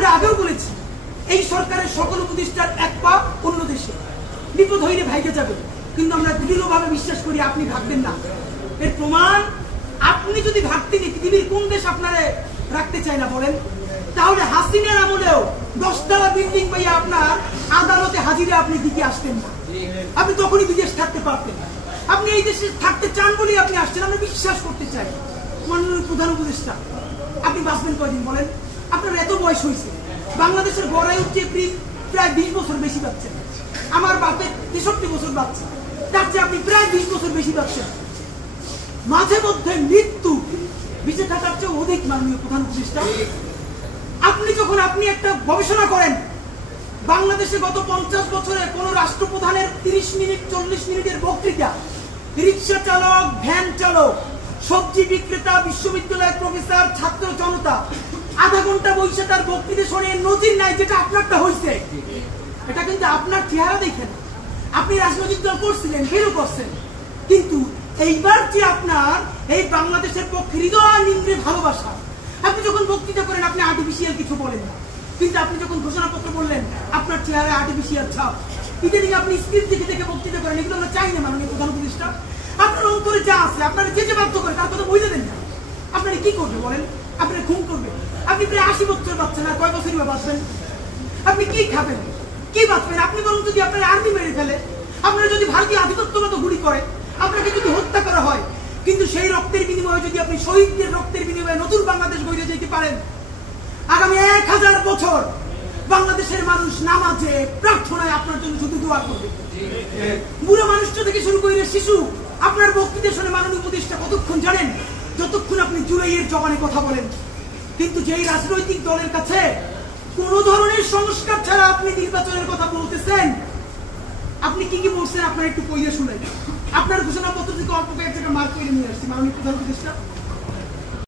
আমরা আগেও বলেছি এই সরকারের সকল উপদেষ্টার এক পা অন্য দেশে, বিপদ হইলে ভাইকে যাবে, কিন্তু আমরা দৃঢ়ভাবে বিশ্বাস করি আপনি ভাববেন না। এর প্রমাণ, আপনি যদি ভাবতেন পৃথিবীর কোন দেশ আপনারে রাখতে চায় না বলেন, তাহলে হাসিনার আমলেও 10 তলা বিল্ডিং পাইয়া আপনার আদালতে হাজিরে আপনি দিকে আসতেন না, আপনি তখনই বিদেশ থাকতে পারতেন। আপনি এই দেশে থাকতে চান বলেই আপনি আসছেন, আমরা বিশ্বাস করতে চাই। মাননীয় প্রধান উপদেষ্টা, আপনি বাঁচবেন কয়দিন বলেন? আপনার এত বয়স হয়েছে, বাংলাদেশের গড়াই উঠছে প্রায় 20 বছর বেশি পাচ্ছেন, আমার বাপের 63 বছর পাচ্ছে, তার চেয়ে আপনি প্রায় 20 বছর বেশি পাচ্ছেন। মাঝে মধ্যে মৃত্যু বেঁচে থাকার চেয়ে অধিক। মাননীয় প্রধান উপদেষ্টা, আপনি একটা গবেষণা করেন, বাংলাদেশে গত 50 বছরে কোন রাষ্ট্রপ্রধানের 30 মিনিট 40 মিনিটের বক্তৃতা, রিক্সা চালক, ভ্যান চালক, সবজি বিক্রেতা, বিশ্ববিদ্যালয়ের প্রফেসর, ছাত্র জনতা আধা ঘন্টা বসে তার বক্তৃতা শুনে নজির নাই, যেটা আপনারটা হয়েছে। এটা কিন্তু আপনার চেহারা দেখেন, আপনি রাজনৈতিক দল করছিলেন, ফেরও করছেন, কিন্তু এইবার যে আপনার এই বাংলাদেশের পক্ষে হৃদয় নিংড়ে ভালোবাসা, আপনি যখন বক্তৃতা করেন আপনি আর্টিফিশিয়াল কিছু বলেন না, কিন্তু আপনি যখন ঘোষণাপত্র বললেন আপনার চেহারায় আর্টিফিশিয়াল ছাপ। ইদানিং আপনি স্ক্রিপ্ট দেখে দেখে বক্তৃতা করেন, এগুলো আমরা চাই না। মাননীয় প্রধান উপদেষ্টা, আপনার অন্তরে যা আছে, আপনারা যে বাধ্য করে তার কথা বলে দেন না। আপনারা কি করবে বলেন? আপনারা খুন করবে? আপনি প্রায় 80 বছর বাঁচছেন, আর কয় বছরই বাঁচবেন? আপনি কি খাবেন, কি বাঁচবেন? আপনি বরং যদি আপনার আর্মি মেরে ফেলে, আপনারা যদি ভারতীয় আধিপত্যবাদ গুলি করে, আপনাকে যদি হত্যা করা হয়, কিন্তু সেই রক্তের বিনিময়ে যদি আপনি শহীদদের রক্তের বিনিময়ে নতুন বাংলাদেশ গড়ে যেতে পারেন, আগামী 1000 বছর বাংলাদেশের মানুষ নামাজে প্রার্থনায় আপনার জন্য শুধু দোয়া করবে। বুড়ো মানুষ থেকে শুরু করে শিশু আপনার বক্তৃতা শুনে মাননীয় উপদেষ্টা কতক্ষণ জানেন? যতক্ষণ আপনি জুলাইয়ের জবানে কথা বলেন। কিন্তু যেই রাজনৈতিক দলের কাছে কোন ধরনের সংস্কার ছাড়া আপনি নির্বাচনের কথা বলতেছেন, আপনি কি কি বলছেন আপনার একটু কইয়া শুনেন। আপনার ঘোষণাপত্র থেকে অল্প কয়েক জায়গায় মার্ক করে নিয়ে আসছি মাননীয় প্রধান উপদেষ্টা।